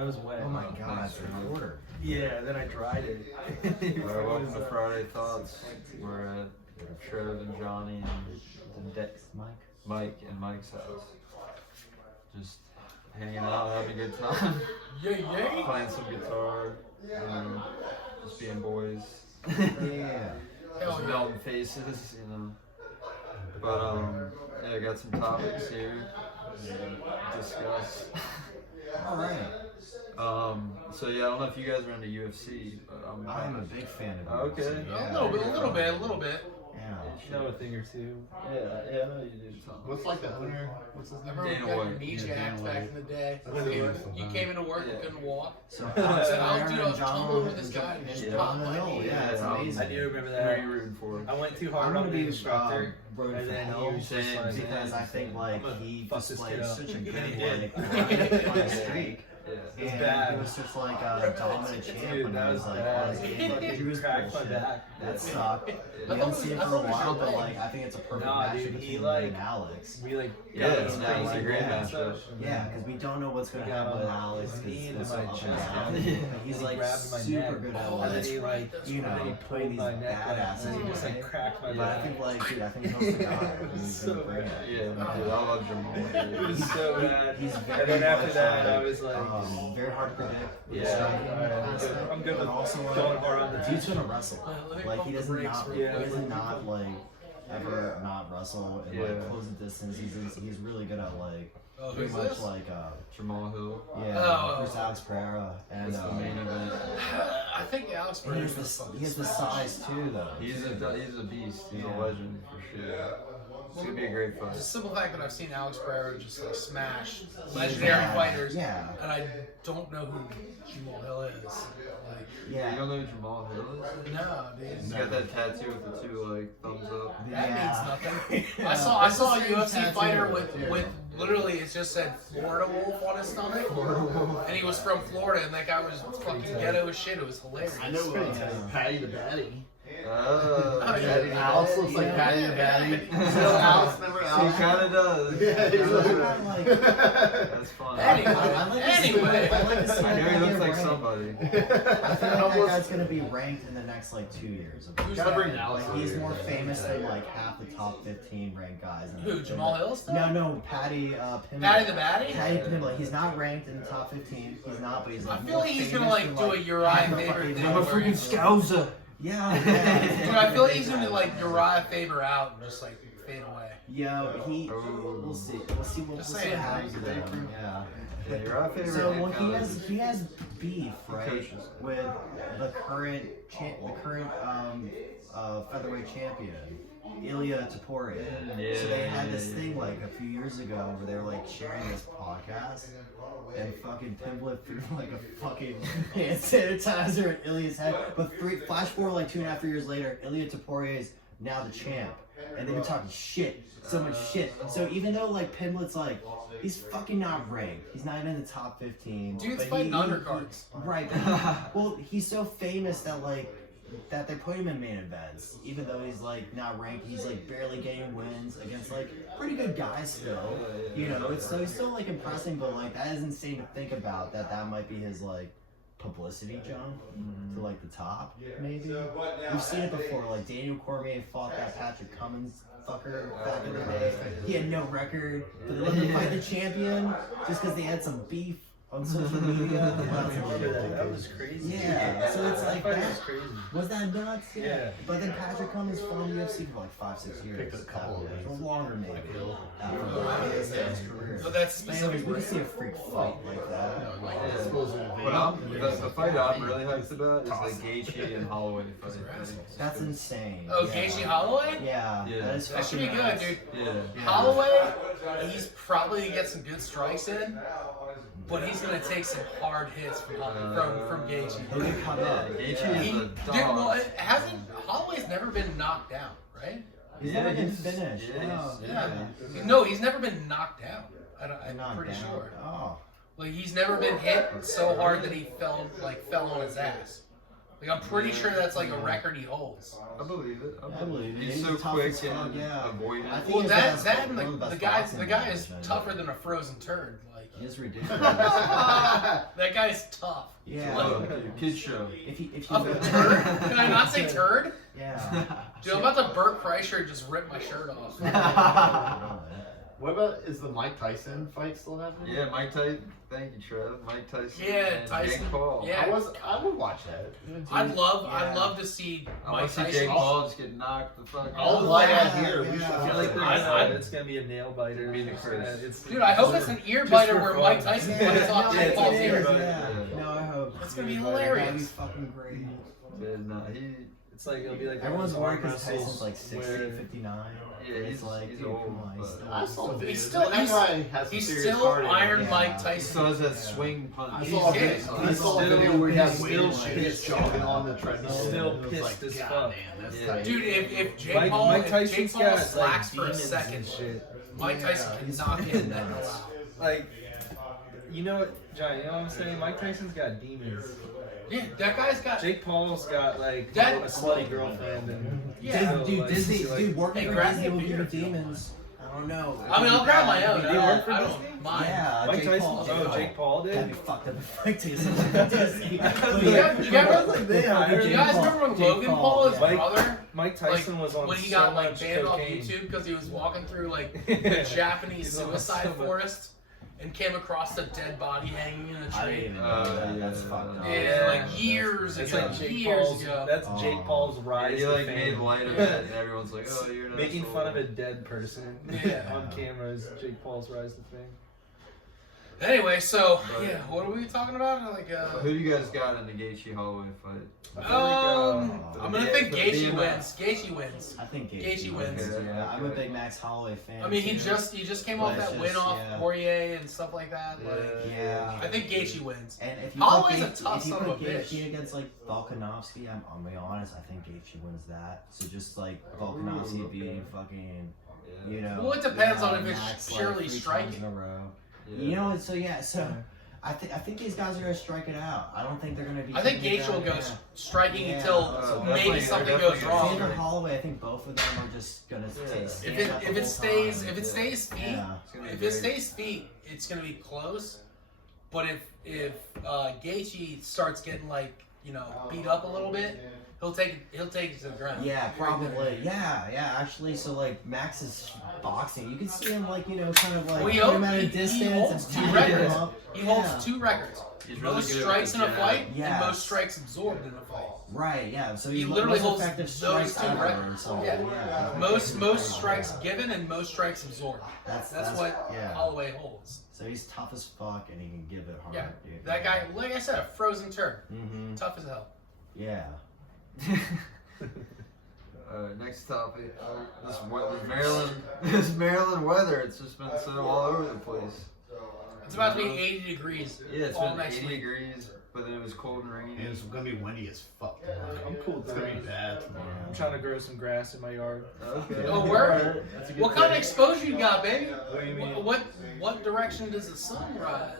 That was wet. Oh my god, it's recorder. Yeah, then I dried it. Alright, welcome to Friday Thoughts. We're at Trev and Johnny and Mike and Mike's house. Just hanging out, having a good time. Yay! Playing some guitar. Just being boys. Yeah. Just melting faces, you know. But yeah, I got some topics here to discuss. Alright. So yeah, I don't know if you guys are into UFC, but I'm a big fan of Okay. UFC. A Yeah. little bit. Yeah. You know a thing or two. Yeah, I know you do. What's like the owner? What's his I name? remember Dana we got your White. knee Yeah, jacked Dana back White. in the day. That's what he was. You came into work and couldn't walk. So I was Aaron tumbling with this guy and just popped my knee. Yeah, it's Yeah, amazing. I do remember Who are that. you rooting for? I went too I'm hard gonna on be the instructor, rooting and for then he hell was just like, because I think like I'm gonna he fuck this displayed kid up. such a And good he did. like streak. Yeah. It's And bad. he was just like a dominant champ Dude, when that I was was like bad. on his game. Like, he was Cracked my bullshit. back. That sucked. We I haven't thought seen it it was- for a I thought it was while, your but leg. like I think it's a perfect Nah, match dude, between he, him like- and Alex. We like Yeah, got it's these nice. It's a great things matchup. and Yeah, because we don't know what's gonna He got happen on with my Alex knee because into it's my up and chest, down. yeah. But he's He like grabbed my super neck. good at Oh, like that's he, right. like, That's you right. know he playing pulled these my neck badasses. and he just away. like cracked my But I back. think like dude, I think he's the guy. It was He's so gonna bring it. Yeah, dude, I love Jamal. It was so bad. He's And very then after much, that, I was like, very hard to predict. with the yeah, striking alright, aspect, I'm good but with also going hard on the dude's team. gonna wrestle. Let me Like pump he the doesn't brakes not, real he quick. doesn't not like ever not wrestle and Yeah. like close the distance. He's really good at like Oh, pretty who's much this? like Jamal Hill. Oh. versus Alex Pereira and That's the main event. I think Alex he has the size too though. He's a beast. He's Yeah. a legend for sure. It's gonna be a great fight. The simple fact that I've seen Alex Pereira just like smash legendary fighters, Yeah. and I don't know who Jamal Hill is. Like, You Yeah. don't know who Jamal Hill is? no, dude. He's got that tattoo with the two like thumbs up. That Yeah. means nothing. Yeah. I saw That's a the same UFC tattoo, fighter too. with literally it just said Florida Wolf on his stomach, and he was from Florida, and that guy was fucking ghetto as shit. It was hilarious. I know Patty the Baddie. Oh, Oh, yeah. Daddy. Alex looks like Patty the Baddie. So Alex, remember He Alex? kind of does. Yeah, he's I'm like, That's fun. Anyway, I like to see- anyway. I like to see I that knew he guy looks get like ranked. somebody. I feel like that guy's gonna be ranked in the next like 2 years. Who's Gotta that? bring Alex Like over he's here. more famous than like half the top 15 ranked guys. In Who, the, Jamal Hill still? No, Patty Pimblett. Patty the Baddie? Patty Pimblett. He's not ranked in the top 15. He's not, but he's I like. feel more like he's gonna famous like than, do a Uriah half the Faber fucking- thing. I'm a freaking scouser. Yeah. Dude, I feel like he's gonna like Uriah Faber out and just like fade away. Yeah, but he. Oh. We'll see. We'll see what Just we'll see saying, what happens with him. Yeah. Yeah, you're our favorite. So head well, coach. he has beef right Coaches. with the current featherweight champion, Ilya Taporia. So they had this thing like a few years ago where they were like sharing this podcast, and fucking Pimblett threw like a fucking hand sanitizer at Ilya's head. But flash forward like 2.5 3 years later, Ilya Taporia is now the champ, and they've been talking shit, so much shit. So even though like Pimblett's like. He's fucking not ranked. He's not even in the top 15. Dude's but fighting undercards. Right. Well, he's so famous that like that they put him in main events, even though he's like not ranked. He's like barely getting wins against like pretty good guys still. You know, it's so he's still like impressing, but like that is insane to think about. That might be his like publicity jump to like the top. Maybe we've seen it before. Like Daniel Cormier fought that Patrick Cummins fucker back in the day. He had no record, but they let him fight the champion just because they had some beef on social media. That was crazy. Yeah, so it's like That that. was crazy. Was that nuts? Yeah. But then Patrick Cummins fought in UFC for like 5-6 years. Picked a couple of or wins. longer maybe. His career. So that's But anyways, we specific. can see a freak fight like that. Like explosive But the fight I'm really hyped about is the Gaethje and Holloway fight. That's insane. Oh, yeah. Gaethje Holloway? Yeah, Yeah. that is That should be fucking good, nuts. dude. Yeah. Holloway, he's probably gonna get some good strikes in, but he's gonna take some hard hits from Gaethje. He'll get cut up. Gaethje He, is dude, a well, dog. it hasn't Holloway's never been knocked down, right? He's Yeah, never been he's- finished. yeah, Oh, Yeah. No, he's never been knocked down. I'm Not pretty down. sure. Oh. Like he's never been hit so hard that he fell on his ass. Like I'm pretty sure that's like a record he holds. I believe it. I believe it. He's He's so tough quick as fuck, and yeah. avoiding. I think Well, he's that the and one of the best guy boxing is guys, tougher than a frozen turd. Like He is ridiculous. that guy's tough. Yeah. Oh, kids show. If you A turd? Can I not say turd? Yeah. Dude, I'm about to Burt Kreischer just rip my shirt off. What about, is the Mike Tyson fight still happening? Yeah, Mike Tyson. Thank you, Trev. Mike Tyson. Yeah, and Tyson. Jake Paul. Yeah. I would watch that. I'd love to see I Mike want to see Tyson. Jake Paul just get knocked the fuck I'll out. lie yeah, out here. We yeah. should I feel like they're I- it's gonna be a nail biter. Be the curse. It's, Dude, I hope it's an ear biter where Mike Tyson bites off Yeah, Jake Paul's it's an ear. ear biter. Yeah. No, I hope. That's gonna be That'd hilarious. be fucking great. Yeah, no, It's like it'll be like Everyone's arm worried because wrestles Tyson's like 60, where- 59. Yeah, It's he's like, he's dude, old, come on, he's but still- I saw the He's videos. still- That guy has some He's serious still heart in him. Iron Yeah. Mike he Tyson. still has that swing punch. I He's saw a good. video- I He's saw a still- video where he's he's still still pissed. jogging on the treadmill. Still and it was pissed like, as God, fuck. man, that's Yeah. tight. Dude, if Jake Mike Paul, if Tyson's Jake Paul got slacks like for a demons second, and shit. Mike Tyson he's can knock fucking him that nuts. out. Like, you know what, Johnny? You know what I'm saying? Mike Tyson's got demons. Yeah, that guy's got. Jake Paul's got like That- a slutty girlfriend and Yeah. Dude, like, Disney, like- dude, working Hey, for grab Disney me a will give you beer. demons. I don't know. I mean, I'll grab my own. They work for I Disney? don't mind. Yeah, Mike Jake Tyson. Paul. Oh, Jake Paul That'd did. be fucked up if Mike Tyson was at Disney. You guys like they hired You him. guys remember when Jake Logan Paul, Paul, his yeah. brother, Mike Tyson was on when he so got like much banned off cocaine. YouTube because he was walking through like the Japanese He's on suicide so much- forest and came across a dead body hanging in a I didn't tree? even know that. yeah, That's fucked up. Yeah, like years That's ago. like Jake years Paul's. ago. That's Oh. Jake Paul's Yeah, rise. he to like fame. made light of it, and everyone's like, "Oh, you're not Making so fun of old." a dead person Yeah. on camera is Jake Paul's rise to fame. Anyway, so yeah, what are we talking about? Like, Who do you guys got in the Gaethje Holloway fight? I feel like, I'm gonna yeah, think the Gaethje BMI. wins. Gaethje wins. I think Gaethje wins. Okay, Yeah, I'm a okay. big Max Holloway fan. I mean, he too. just came off But it's that win just, off yeah. Poirier and stuff like that. Like, Yeah. I think Gaethje wins. And if you Holloway's put a tough if you son of put a Gaethje bitch. against like Volkanovski, I'm gonna be honest. I think Gaethje wins that. So just like Volkanovski beating fucking, you know. Well, it depends on if it's Max, purely 3 times striking. in a row. Yeah. You know, so yeah, so I think these guys are gonna strike it out. I don't think they're gonna be. I think taking it Gaethje will down. go striking Yeah. until definitely, maybe they're something definitely goes gonna wrong. Same with Holloway. I think both of them are just gonna stand If up the it whole stays time. if it stays feet, Yeah. It's gonna be if it great. stays feet, it's gonna be close. But if Gaethje starts getting like beat up a little bit, he'll take it to the ground. Yeah, probably. Yeah, actually, so like Max is boxing. You can see him like, kind of like Well, he put him holds- at a he distance holds and two beat him records. up. He Yeah. holds 2 records. He's really Most good at strikes the in a jab. fight Yes. and most strikes absorbed in a fight. Right, yeah. So He he literally most holds effective those strikes 2 ever or records. something. Yeah. Yeah. Most strikes given and most strikes absorbed. That's what yeah. Holloway holds. So he's tough as fuck and he can give it hard. Yeah. Dude. That guy, like I said, a frozen turd. Mm-hmm. Tough as hell. Yeah. Next topic. This Maryland weather. It's just been so all over the place. It's about to be 80 degrees Yeah, it's all been next 80 week. degrees, but then it was cold and rainy. And it's gonna be windy as fuck. I'm cool. It's gonna be bad tomorrow. I'm trying to grow some grass in my yard. Okay. Oh, word? That's a good What kind of thing. exposure you got, baby? What do you mean? What direction does the sun rise?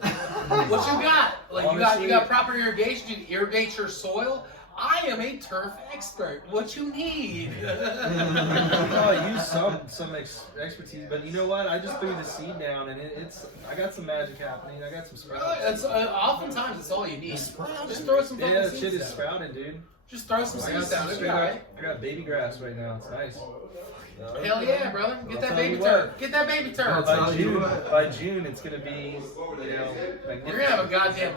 What you got? Like you Honestly- got proper irrigation? You irrigate your soil? I am a turf expert. What you need? I use some expertise, but you know what? I just threw the seed down, and I got some magic happening. I got some sprouts. That's oftentimes it's all you need. Just throw some fucking Yeah, that seeds shit is down. sprouting, dude. Just throw some I got seeds down. some It'll be alright. I got baby grass right now. It's nice. Hell yeah, brother. Get I'll that tell baby you turd. what. Get that baby turd. By June, it's gonna be, magnificent. You're gonna have a goddamn.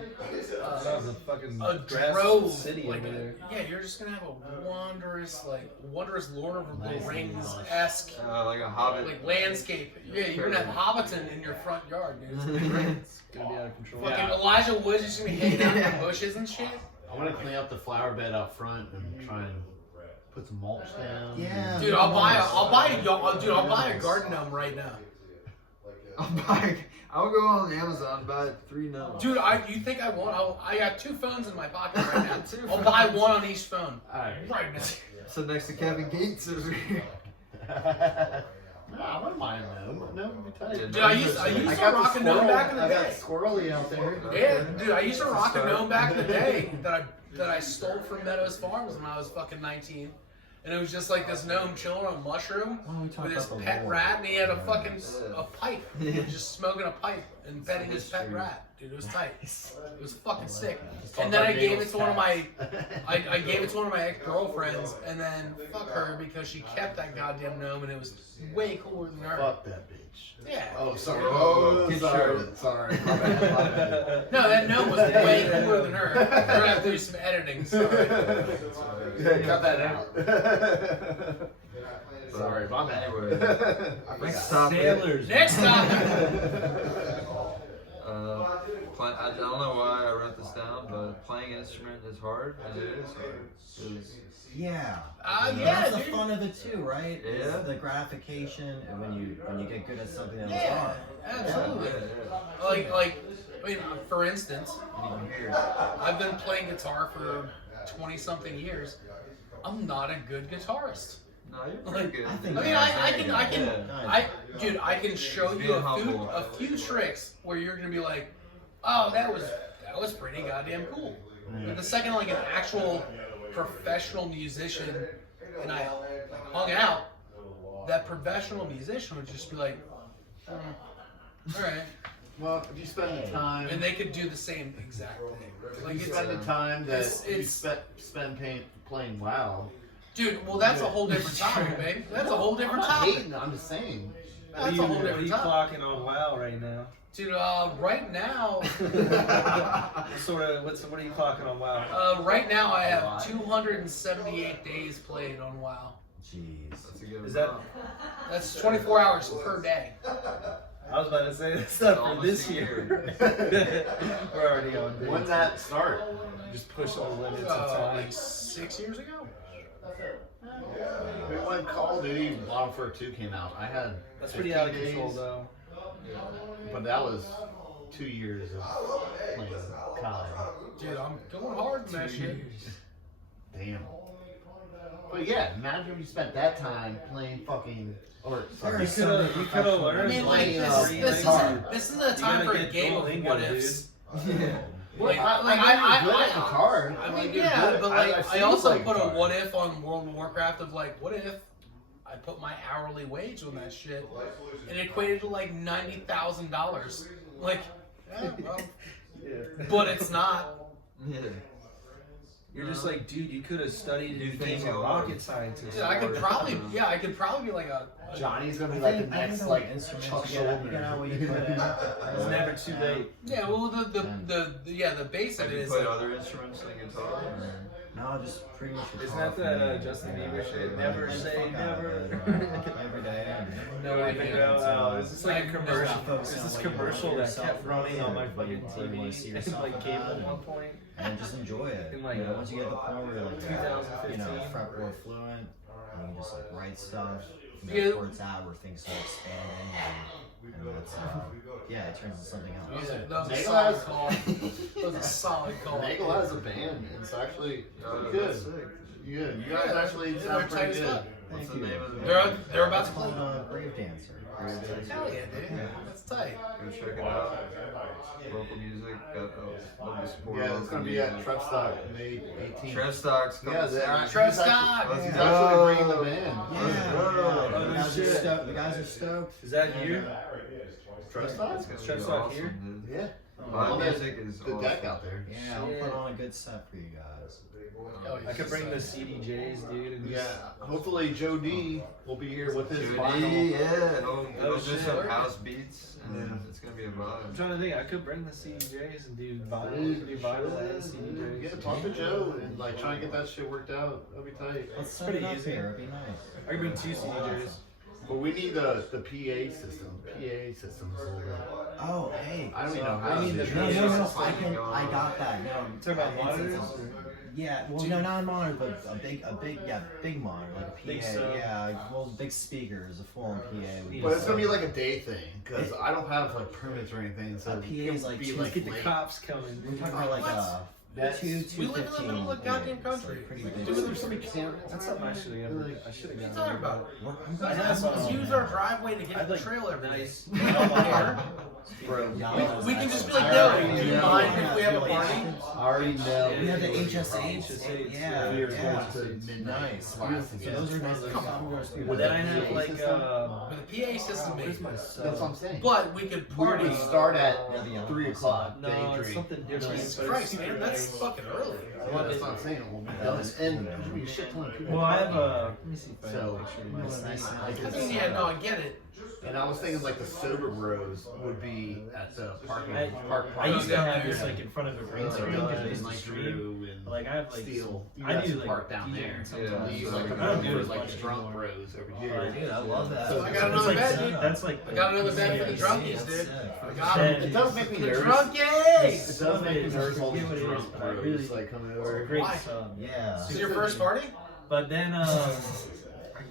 That was a fucking A grass drove, city like, over there. yeah, you're just gonna have a wondrous Lord of the Rings esque Like a hobbit. like landscape. Yeah, you're gonna have Hobbiton in your front yard, dude. It's gonna be great. It's gonna be out of control. Fucking Yeah. Elijah Wood's just gonna be hanging out in the bushes and shit. I want to clean up the flower bed out front and try and put some mulch down. Yeah. Dude, I'll buy a garden gnome right now. I'll go on Amazon and buy 3 gnomes. Dude, you think I won't? I got 2 phones in my pocket right now. Two I'll buy one on each phone Alright. right now. So next to Kevin Gates over here. I wouldn't mind a gnome. A gnome would be tight. Dude, I used to rock a gnome back in the I got day. squirrely out there. Yeah, dude, I used to rock a gnome back in the day that I stole from Meadows Farms when I was fucking 19. And it was just like this gnome chilling on a mushroom with his pet rat, and he had a fucking a pipe. He was just smoking a pipe and petting his pet rat. Dude, it was tight. It was fucking sick. And then I gave it to one of my, I gave it to one of my ex-girlfriends, and then fuck her because she kept that goddamn gnome, and it was way cooler than her. Fuck that bitch. Yeah. Oh, sorry. Good sorry. shirt. Sorry. My bad. My bad. No, that gnome was way cooler than her. We're gonna have to do some editing. Sorry. Yeah, cut that out. Sorry, my bad. Anyway, next topic. Sailors. Next topic. I don't know why I wrote this down, but playing an instrument is hard, and it is hard. 'Cause Yeah. Yeah, That's the dude. fun of it too, right? It's Yeah. the gratification and when you get good at something that was Yeah, hard. absolutely. yeah. Like, I mean, for instance, You can hear I've been playing guitar for 20-something years. I'm not a good guitarist. No, you're pretty Like, good. I think I mean, Yeah. I can show Just you being humble. a few tricks where you're gonna be like, oh, that was pretty goddamn cool. But the second like an actual professional musician and I hung out, that professional musician would just be like, all right, Well, if you spend the time, and they could do the same exact thing. if Like you spend the time that you it's spend playing WoW. dude. Well, that's a whole different topic, babe. That's a whole different I'm not topic. hating, I'm just saying. That's a whole What are different you topic. clocking on WoW right now? Dude, right now, What are you clocking on WoW? right now I have 278 days played on WoW. Jeez. That's a good Is that- amount. That's 24 hours per day. I was about to say that's not for Almost this a year. We're already on. When did that start? Just push all the limits of time. Like 6 years ago. When Call of Duty Modern Warfare 2 came out, I had That's pretty 15 out of control, days, though. but that was 2 years of playing COD. Dude, I'm going hard in that shit. Damn. But yeah, imagine if you spent that time playing fucking or sorry. You could have I learned. mean, like, this isn't the time for a game of what ifs. Like, I'm good at guitar. I Like, mean, you're yeah, good. but I've like, I seen also you put play a guitar. what if on World of Warcraft of like, what if I put my hourly wage on that shit and it equated to like $90,000? Like, yeah, well, but it's not. Yeah. You're just like, dude, you could have studied New and things became a go rocket on. scientist. Dude, I could probably be like a Johnny's gonna be like the next like instruments Chuck you get out what you put in. It's never too late. yeah. Well, the base of Have it you is played like, other instruments than guitar? No, just pretty much. Isn't that that Justin Bieber shit? Never say never. Every day. No idea. Oh, is this like a commercial? Focus Is on this what you commercial want that yourself kept running on my what you fucking wanna see TV yourself and like cable at. at one point? And just enjoy it. In like, You know, once you get to the point where you're like, 2015. fretboard fluent, and you can just like write stuff. Yeah. That's where it's at, where things start expanding, and that's yeah, it turns into something else. that was a Nagel solid has- call. That was a solid call. Nagel has a band. It's actually pretty That's good. sick. Yeah, you guys actually Yeah, sound they're tight pretty as good. fuck. What's the Thank name you. of the They're about to It's play. called Brave Dancer. Hell yeah, dude. That's tight. Go check it out. Local music. Love to support Yeah, it's local gonna be at music. Trev Stock May 18th. Trev Stock's coming Yeah, soon. Trev Stock. Let's He's go. actually bringing them in. Yeah, shit. the guys are stoked. Is that you? Trev Stock? It's gonna Trev be Stock awesome, here? dude. Yeah. Live On the- music is the awesome. deck out there. Yeah, I'll put on a good set for you guys. Hell yeah. I could bring the CDJs, dude. And Yeah, just, hopefully Joe D will be here with his Judy, vinyl. yeah, it'll do shit. some house beats, and it's gonna be a I'm vibe. trying to think. I could bring the CDJs and do vinyl. Do vinyl and CDJs. Yeah, talk to Joe and like try and get that shit worked out. That'd be tight. Let's set Pretty it up easy. here. It'd be nice. I could bring 2 CDJs. But we need the PA system. PA system's a little bit. Oh, hey. I don't even So, know how I to need do the it. No, PA no, no. system. I got that. No, Talking about it's- monitors? it's- Yeah, well, no, not a monitor, but a big monitor, like a PA. Big sub. Yeah, well, big speakers, a full-on PA. We But just- it's gonna be like a day thing because I don't have like permits or anything. So A it PA is can like be two- Let's get the late. cops coming. We're talking about like That's, Two, We live in the middle of the goddamn It's, country. like, pretty big. dude, there's so many cameras. That's something I should have. Like, I should have What are you gotten. talking about? I have Let's use our driveway to get I'd to the like trail every day. nice. We don't care. Bro, We can just be like, no, do you mind if we have a party? I already know. We have the HSH. HSH, Yeah, We were yeah. going to midnight. Nice. class So again. those are nice. Well, then I have like With a PA system, where's maybe. my That's what I'm saying. But we could We party. would start at Yeah, 3 o'clock. No, day it's 3. something different. Jesus but it's Christ, super man, that's nice. fucking early. Well, that's what I'm saying. We'll be done. And there's gonna be a shit ton of people. Well, I have a. Let me see if I have So, a picture of you know, my it's nice. son. I I can- mean, yeah, no, I get it. And I was thinking like the sober bros would be at the parking I used to have this like in front of a green screen because I used to stream. and Like I have like Steel. You I got do some like park down DJing there. sometimes. These Yeah. like I don't do the as like much the drunk anymore. bros over here. Dude, I love that. So I got It's another like bed, dude. that's like I got another bed for the Yeah, drunkies, yeah, dude. yeah. I got Then- them. It does make me The nervous. drunkies! It does make me nervous all these It is, drunk but I bros really- like coming It's a over. great Why? song. Yeah. This is your first party? But then I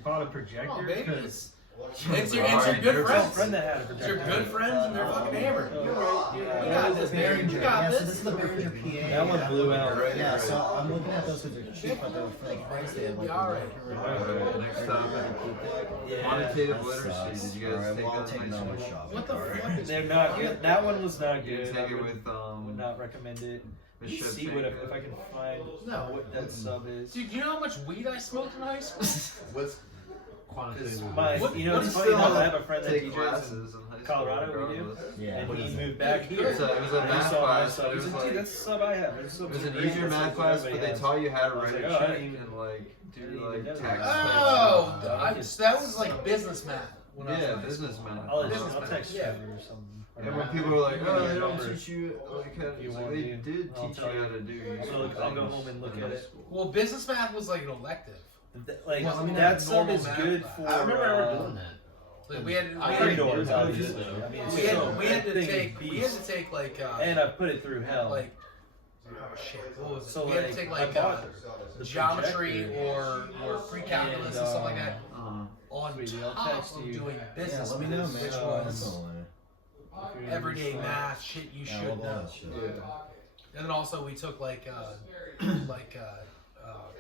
bought a projector Oh, baby. because It's your good a friends. friend that had a It's projector. your good friends and they're fucking hammered. Oh, We yeah. got this, man. You Yeah, got so this this. is the Behringer PA. That one blew out, right? Yeah, so I'm looking at those because they're cheap, but they're for the price they have like. Be alright. Alright, next topic. Yeah. Quantitative That literacy. sucks. Did you guys Alright, take well, I'll that take nice another one? shot. What the fuck is They're not good. That one was not You good. can I take it would, with would not recommend it. Miss Let's see Shep what take if I can find No. what that sub is. Dude, you know how much weed I smoked in high school? What's 'Cause quantitative? my, What- you know, what it's is funny still- enough. I have a friend that take DJs in classes in high school. Colorado. We do, regardless. Yeah. and What he is it? moved back here. It was a And he math saw my class, sub. but it He's was like, dude, like- that's the sub I have. It It was an easier math class, but they taught you how to I was write like, a oh, I check didn't even- and like do didn't like even know tax. that. Oh, Yeah. so that was like business math. When I was in Yeah, high business school. math. I'll text Yeah. Trevor or something. And when people were like, "Oh, they don't teach you like how You to," want they me? did I'll teach you tell you. how to do. I'll go home and look at it. Well, business math was like an elective. Like Well, I mean, that that's sub normal is math good class. for. I remember ever doing that. Like we had Indoors, we obviously. I mean, it's had, so- we had to that thing take is we had beast. to take like And I put it through hell. like oh shit, what was it? So we had to like, take I like bought the geometry projector. or pre-calculus and stuff like that on Sweetie, I'll top text of you. doing Yeah, business let me know, math, man. which That's was all right. everyday math shit you Yeah, I should love all know. that shit. And then also we took like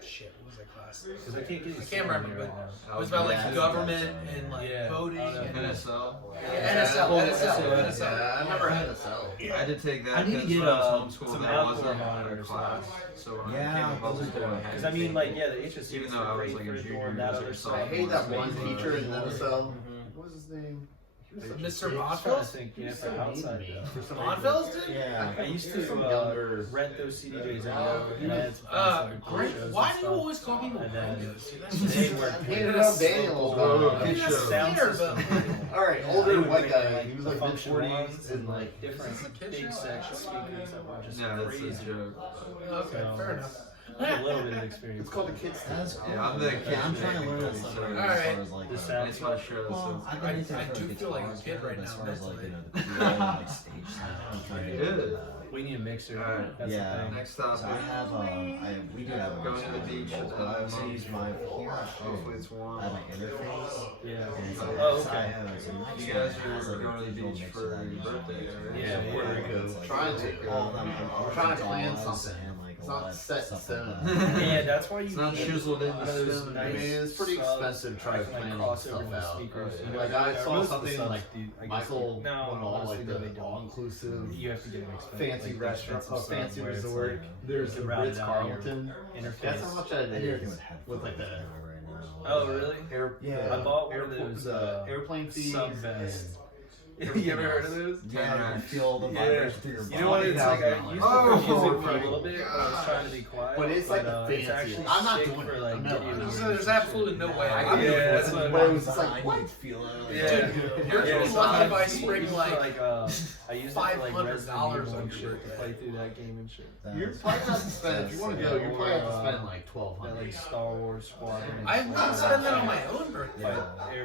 shit, what was that class? Because I can't get. I can't remember, but it was about Yeah, like that's government right. and like Yeah. voting and NSL. NSL. Yeah, I never had a cell. I had to take that I need to because get, when I was some homeschooled, there outdoor wasn't a monitors. class. So when I Yeah, became a those public are school, I good. had Because to I mean, take like, yeah, the HSC Even is though I was great like for a it, junior and that or other something. I side hate that was one amazing. teacher in NSL. Mhm. What was his name? Mr. I'm trying to Bonfils? think, yeah, for outside though. Bonfils, dude? Yeah. I used Some to younger- rent those CDJs out, and I had some friends that would Great. do shows Why and do you stuff. always call people And then gringos? Dude, that's just they were Handed out Daniel. Oh, I mean, good that's show. sound weird, system. but Alright, Yeah, older they would white bring guy. in, like, He was the like function mid-40s ones and like. Is this a different kid big show? section speakers that were just No, that's a crazy. joke. Okay, So, fair enough. I have a little bit of experience. It's called the kids. That's cool. Yeah, I'm the kid I'm trying to making learn that things, stuff. so- As Alright. far as like The sound It's my show, Well, so. I've been into I it for do feel like a guitars, kid right but as now, far as like mentally. the PA and like stage sound, I'm trying to get Good. into that. We need a mixer. Alright. That's Yeah. the thing. Next So topic. I have we do have a Going to the beach. I also use my here at Hopefully home. it's warm. I have my interface. Yeah. And it's Oh, like okay. You guys are going to the beach for your birthday, right? Yeah, Puerto Rico. Trying to. I'm trying to plan something. Like It's a lot not of set in stuff like stone. that. Yeah, that's why you It's not need chiseled in one the of those stone. I nice mean, it's pretty subs expensive to try to that can, plan like, all cross this over stuff with out. speakers. Right. You know, Like I most saw of the something subs like do- I guess Michael no, went all honestly, like no, they the don't. all-inclusive You have to get an expensive, fancy like, restaurant, expensive sub fancy where it's resort. like, There's you the can route it Ritz out your Carlton. interface. That's how much that I do everything is with headphones with like the right now. Oh, really? air. Yeah. I bought one of airport- those, the airplane fees. sub and- vests. You ever heard of those? Yeah, you feel the Yeah. vibration through your body. You know what? It's like I $40,000. used to Oh, put music for a okay. little bit when I was trying to be quiet. But it's like the it's fanciest. actually I'm not sick doing for it. like No, video I'm There's absolutely no way I Yeah, can do it. that's what But it was just I like, what? need to feel it. Yeah. Dude, you're Yeah, pretty so lucky if I used to- spring used to, like I used it for like $500 Resident on Evil and your shit to birthday. play through that game and shit. You're probably gonna have to spend, if you want to go, you're probably have to spend like That 1200. like Star Wars Squadron. and I stuff wouldn't like spend that on my own birthday.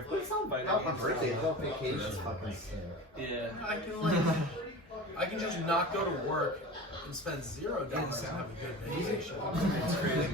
But it's not my Not my birthday, it's on vacation. That's fucking sick. Yeah. I can like, I can just not go to work and spend $0 and have a good vacation. It's crazy.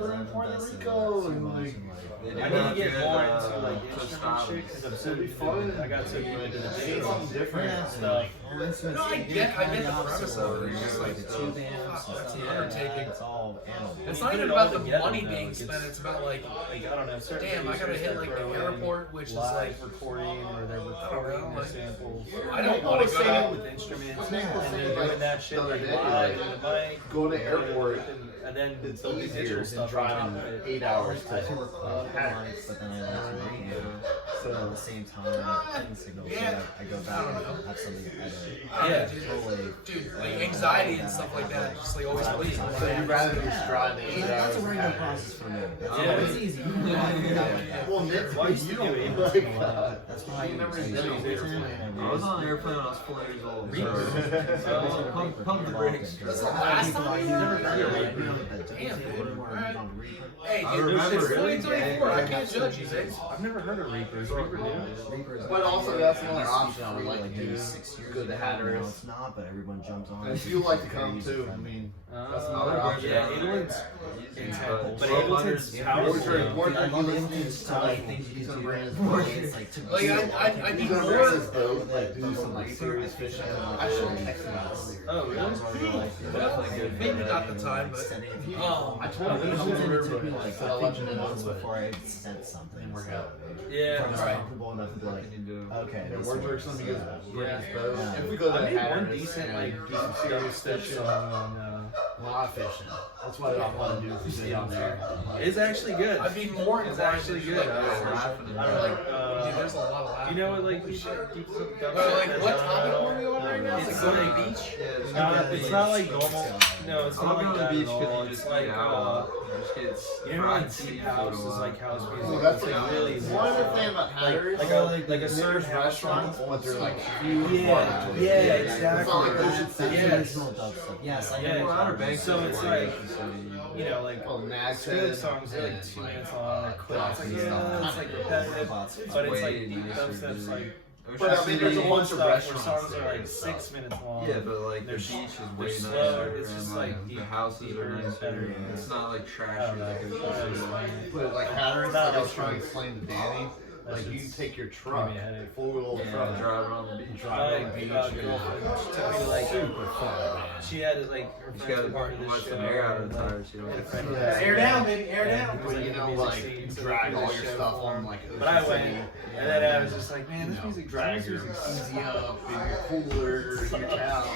We're in Puerto Rico, and like, They do I need to have get good, more into like instrument tostadas. shit because I'm so It'll be good. fun. I got so good into the it's data something different. Yeah. stuff. whole instruments. No, I they do get kinda the opposite premise of of it. it. It's just like, the tube amps. fuck, that's and an stuff. undertaking. It's all analog. It's You not put even it all about the together, money though, being it's- spent. It's about like, Like, I don't know, certain damn, I gotta producers hit that like the throw in airport, which is live like, recording, or they're I don't recording know, their like, samples. I don't want to go Singing out. with instruments, Yeah. and they're doing that shit The other like day, live like, in the mic. go to airport, and then It's they'll do easier digital than stuff on top driving of it. 8 hours I to can record the mics, but then I like to read so at the same time, clean signals. Yeah. So I go back and have something to edit. Yeah. Totally. Dude, like anxiety and stuff like that, just like always waiting. So you'd rather just drive the 8 hours. That's a and regular have it. process for me. Yeah. It's easy. You can do it. Well, Nick, Well, I used to you do it. don't like. That's why You never did on I was on an airplane when I was 4 years old. Reapers. Pump the brakes. That's the last time you never heard of it. Damn, Hey, I dude, remember it's it. 2024. I can't judge you, man. I've never heard of Reapers. Reaper But also, that's another option I would like to maybe do. 6 years Go to ago. Hatteras. Now it's not, but everyone jumped on And it. if you like to come too, I mean, that's another option. Yeah, Ableton's but Ableton's Or powerful. are you listening to Stuff, like things you some can do. brands? It's like to Like, I need These are more. brands though, like do some like serious fishing. I should text them out. Oh, really? Definitely good. Maybe not the time, but I told you, It took me like so I'll let you know months but before I sent something. Didn't work out. Yeah. I was Right. comfortable enough to be like, Can you do? okay, Yeah, this work works. something because brands both. Yeah. If we go to I the made one Hatteras decent, and like, do some serious session fishing, on. a lot of fishing. That's what I want to do is stay out there. It's actually good. I'd be more It's inclined actually to good. like, I don't like. dude, there's a lot of laughing. You know what? Like, we should keep some. Like, what topic are we on right now? It's Like, like- on the beach? It's not like normal. No, it's I'm not going like to that the beach at all. because you It's just like eat out a lot. You just get you know, fried like deep seafood house a is lot. like house music. Well, that's It's like really one other thing about Hatteras. like a certain restaurants, restaurant. but they're like few and Yeah, far between. yeah, It's not like exactly. Ocean City. Yes. Original dub stuff. Yes, I Yeah, know. Well, Outer Banks So is it's like, like, you know, like Well, Nag's good Head songs are like and, 2 like, minutes long. They're quick. It's like, yeah, it's like repetitive, but it's way like deep nicer, dubstep's dude. like. But I mean, there's a Old bunch of stuff where restaurants songs are there like and 6 stuff. minutes long. Yeah, but like the They're beach is way slow, nicer. it's just and, like deep- the houses deeper are and nicer. better. It's not like I trashy don't know. like Ocean City. But like Hatteras, Not like I was like trying to explain to Danny, That like you shit's take your truck, giving me a headache. four-wheel Yeah, truck, drive around the beach. drive beach, girlfriend, she took me to like super fun, man. she had like her You friends were part of gotta this let show. some air out of and, the like, tires. You had a know. friend Yeah. who- Air down, baby, air and down. it was But like you a know, music like scene, you so drag they all did your a show stuff for on him. like But I Ocean went, City, and then I was just like, man, this know, music drag this your music's easy up and your cooler, your towel.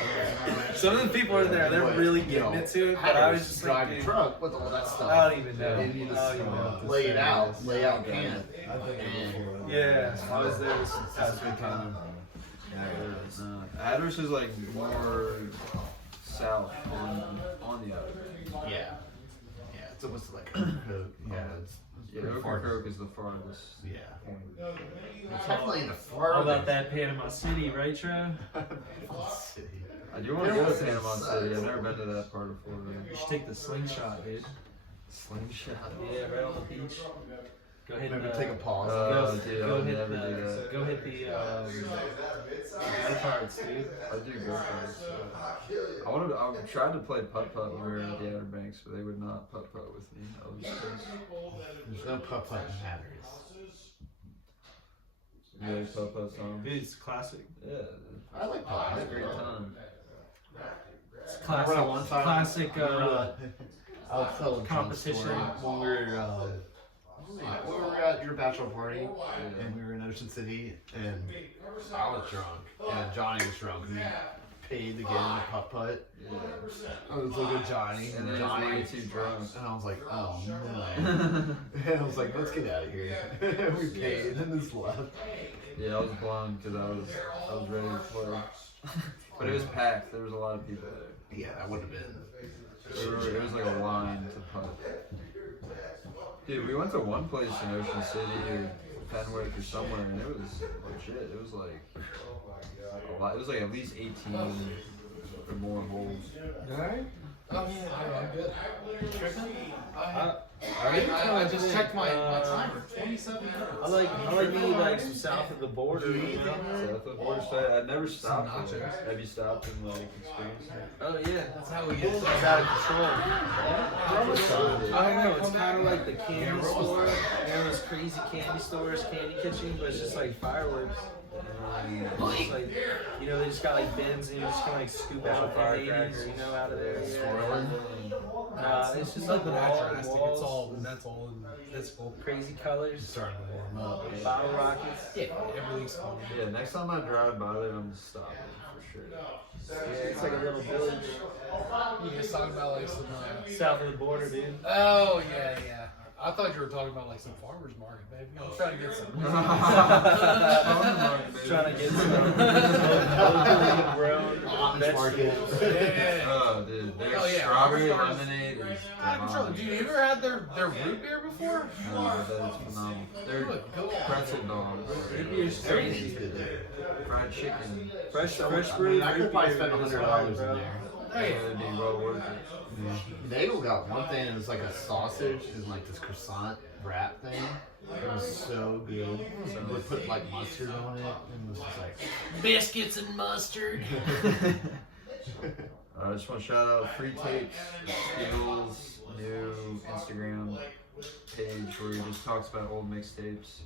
Some of the people in there, they're But, really you know, getting into it, but I was Hatteras, just drive like, your dude, truck with all that stuff. I don't even know. You need I don't even know what to to lay say. it out, lay out can. And Yeah, I was there this past weekend. Hatteras is like more south on the outer banks. yeah, yeah, it's almost like Oak. Yeah, it's Yeah, pretty far. Oak is the farthest. Yeah, point. it's definitely in the All far about that Panama City, right, Trev? city. I do want to go to Panama City. I've never been to that part of Florida. You should take the slingshot, dude. Slingshot. Yeah, right on the beach. Go hit Maybe the, take a pause. Dude, I go would hit never the, do that. go hit the go-karts, dude. I do go karts. I tried to play putt-putt when we were at the Outer Banks, but they would not putt-putt with me. I was just, There's no putt-putt in Hatteras. you like putt-putt songs? Dude, it's classic. Yeah, I like it's putt-putt. a great time. It's classic. Remember that one time- Classic. I'll tell a drunk competition. story. When we were at your bachelor party, and we were in Ocean City, and I was drunk, and Johnny was drunk, and we paid to get in the putt-putt. Yeah. I was looking at Johnny, And and then I was way Johnny, too drunk. and I was like, oh no. And I was like, let's get out of here. We paid, and this left. Yeah, I was blown because I was ready to play. But it was packed. There was a lot of people there. Yeah, that would have been. It was like a line to putt. Dude, we went to one place in Ocean City or Fenwick or somewhere, and it was legit. It was like a lot. It was like at least 18 or more holes. Alright. Oh yeah, I'm good. I I just checked my timer. 27 minutes. I like me like some south of the border. You know? South of Border State. I've never stopped Some there. nachos. Have you stopped and like experienced it? Oh yeah. That's how we get It's started. out of control. I don't know. It's kind of like the candy store. You know those crazy candy stores, candy kitchen, but it's just like fireworks. It's like, you know, they just got like bins and you just kind of like scoop out firecrackers, you know, out of there. It's just like the Not drastic. It's walls, all that's all in physical. crazy colors, Starting to warm up. bottle rockets. Yeah, everything's fun. Yeah, next time I drive by there, I'm stopping for sure. Yeah, it's like a little village You just talking about like some. south of the border, dude. Oh yeah. I thought you were talking about like some farmers market, baby. I'm trying to get some. Trying to get some locally grown Amish market. vegetables. Yeah. Oh, dude, their Oh, yeah. strawberry Farmers- lemonade is Dude, you ever had their root beer before? No, that is phenomenal. They're pretzel dogs, Root beer's Everything's crazy. good there. fried chicken. Fresh I brewed mean, I root could probably beer spend is $100 fire, in bro. there. Oh, yeah. It'd be well worth it. Nagel got one thing, it was like a sausage and like this croissant wrap thing. It was so good. They put like mustard on it and it was just like Biscuits and mustard. I just want to shout out Free Tapes, Spiegel's new Instagram page where he just talks about old mixtapes.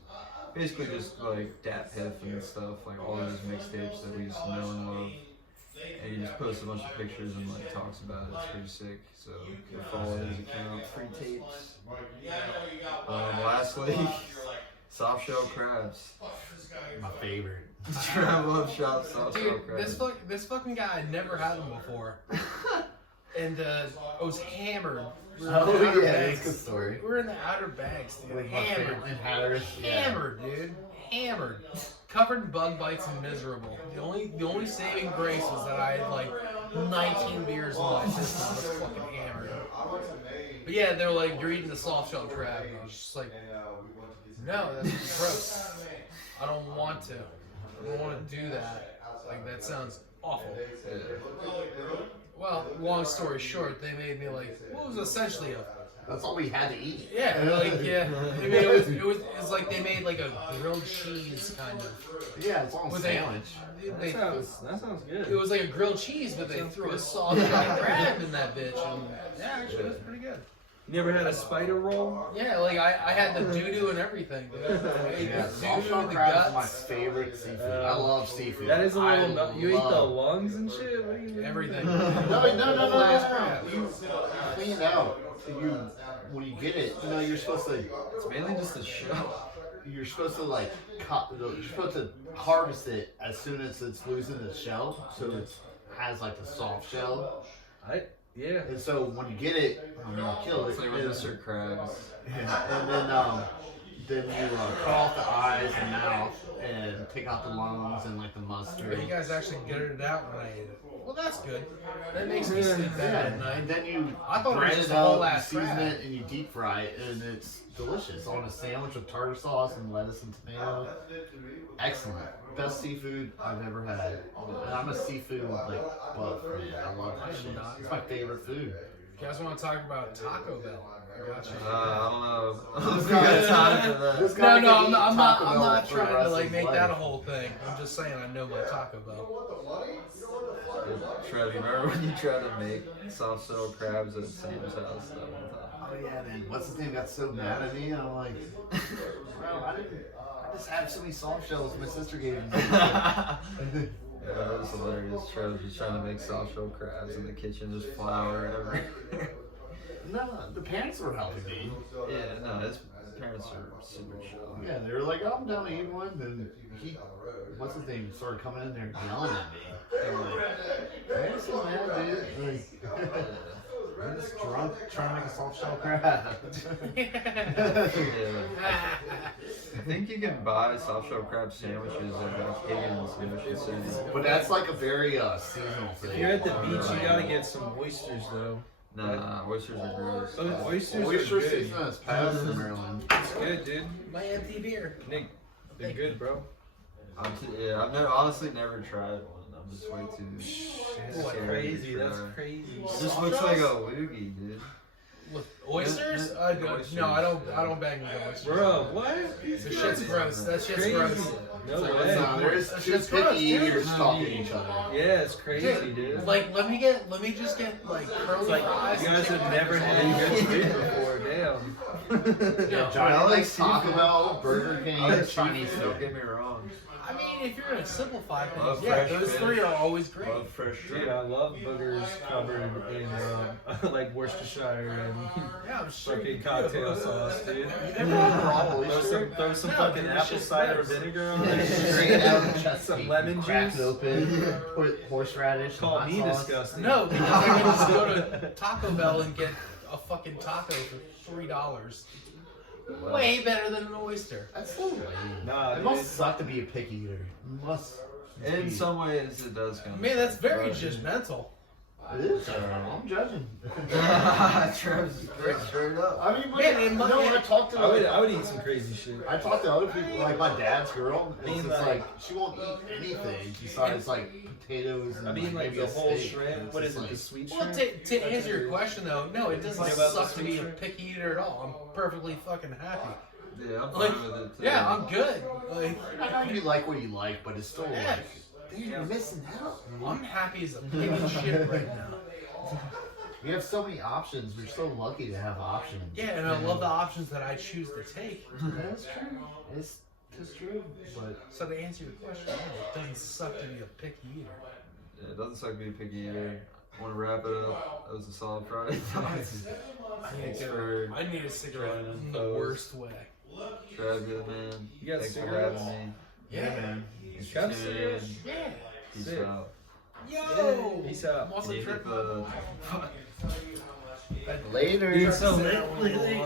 Basically just like Dat Piff and stuff, like all of his mixtapes that we used to know and love. And he just posts a bunch of pictures and like talks about it. It's pretty sick. So you can follow his account, Free Tapes. Lastly, soft shell crabs. my favorite. I love soft shell Dude, crabs. this fucking guy had never had them before. And I was hammered. We were in the Outer that's a Banks. good story. We were in the Outer Banks, dude. Like my Hammered. family in Hatteras. Hammered, dude. Hammered. Covered in bug bites and miserable. The only saving grace was that I had like 19 beers in my system. I was fucking hammered. But yeah, they're like, you're eating the soft shell crab. And I was just like, no, that's gross. I don't want to. I don't want to do that. Like, that sounds awful. Well, long story short, they made me like, what was essentially a That's all we had to eat. yeah, I mean, it was like they made like a grilled cheese kind of. Yeah, it's all a With sandwich. They, That sounds good. it was like a grilled cheese, but they threw a soft shell crab in that bitch, and yeah, actually, it was pretty good. You never had a spider roll? Yeah, like I had the doo doo and everything. Dude. I ate Yeah, the soft shell doo-doo, the crab is my guts, favorite seafood. I love seafood. That is a I little. You eat the love- lungs and shit? What do you mean? everything. No. You clean it out. So when you get it, you're supposed to. It's mainly just the shell. You're supposed to like you're supposed to harvest it as soon as it's losing its shell, so it has like the soft shell. Yeah. And so when you get it, you kill it. It's like with Mr. Krabs. Yeah, and then you cut off the eyes and mouth and take out the lungs and like the mustard. You guys actually gutted it out when I ate it. Well, that's good. That makes me sleep better at night. And then you I thought it was grind just it a whole up, you ass season crab. it, and you deep fry it, and it's delicious on a sandwich with tartar sauce and lettuce and tomato. Excellent. Best seafood I've ever had. And I'm a seafood buff, man. I love that shit. It's my favorite food. You guys want to talk about Taco Bell? I got you. I don't know. This We got guy- time for that. this guy No, can I'm eat not. I'm Taco not. I'm Bell not for the trying rest to of like his make life. that a whole thing. I'm just saying I know my Taco Bell. Trev, you remember when you tried to make soft shell crabs at Sam's house that one time? Oh yeah, man. What's his name got so mad at me? And I'm like, bro, I just have so many soft shells my sister gave me. Yeah, that was hilarious. Trev was just trying to make soft shell crabs in the kitchen, just flour everywhere. No, the parents were helping me. Yeah, no, his parents are super chill. Yeah, they were like, oh, I'm down to eat one. Then what's his name, started coming in there and yelling at me. And I'm like, I'm so mad, dude. Like, I'm just drunk trying to make a soft shell crab. Yeah. I think you can buy soft shell crab sandwiches at like Higgins in Ocean City. But that's like a very seasonal thing. If you're at the beach, you gotta get some oysters though. Nah, oysters are gross. Oysters Oyster are good. season is passed in Maryland. It's good, dude. My empty beer. Nick, they're good, bro. Yeah, I've honestly never tried one. I'm just way too That's scared crazy. to That's try. crazy. It just looks like a loogie, dude. With oysters? Oysters. No, I don't bag with oysters. Bro, what? The shit's gross. That shit's Crazy. gross. No It's like, way. No, there's That's two just gross, picky dude. eaters talking to each other. Yeah, it's crazy, dude. Like, let me just get like curly It's like fries. you and guys chicken have never fingers. had good food before. Damn. damn. Yeah, I Johnny like likes Taco seafood. Bell, Burger King, I like Chinese seafood, don't food. get me wrong. I mean, if you're gonna simplify Love things, yeah, fresh those fish. three are always great. Love fresh Dude, shrimp. I love boogers covered in like Worcestershire and Yeah, I'm sure. fucking cocktail sauce, dude. You never had raw Throw oyster? some No, fucking dude, apple shit's cider gross. vinegar on it. Straight out of the chest. Some lemon Crack juice. it open, put horseradish. Call and me hot sauce. disgusting. No, because I can just go to Taco Bell and get a fucking taco for $3. Way better than an oyster. That's so lame. Nah, It dude. must suck to be a picky eater. It must. In some ways, it does come. Man, that's very But- judgmental. It is. I'm judging. Trev's straight up. I mean, Man, it might- I talked to I would eat some crazy shit. I talked to other people, like my dad's girl. I mean, It's like- like she won't eat anything besides like potatoes and I mean, like maybe the a whole steak. shrimp. It's What just is it? like- The sweet Well, shrimp? to answer your question though, no, it doesn't What about the suck to be a sweet picky eater at all. I'm perfectly fucking happy. Yeah, I'm Like, fine with it too. yeah, I'm good. Like, I know you like what you like, but it's still Yeah. like, dude, you're missing out. I'm happy as a pig in shit right now. You have so many options. We're so lucky to have options. Yeah, and I love the options that I choose to take. That's true. It's true, but So to answer your question, no, it doesn't suck to be a picky eater. Yeah, it doesn't suck to be a picky eater. I want to wrap it up. That was a solid Friday. Thoughts. Thanks for I need a cigarette joining in the us. worst way. Trev, you're the man. You got Thanks for cigarettes? having me. Yeah, man. Thanks for Got tuning cigarettes? in. Yeah. Peace Sick. out. Yo! Peace out. I'm also Can you tripping. hit the later. Dude, so Tripping. lately-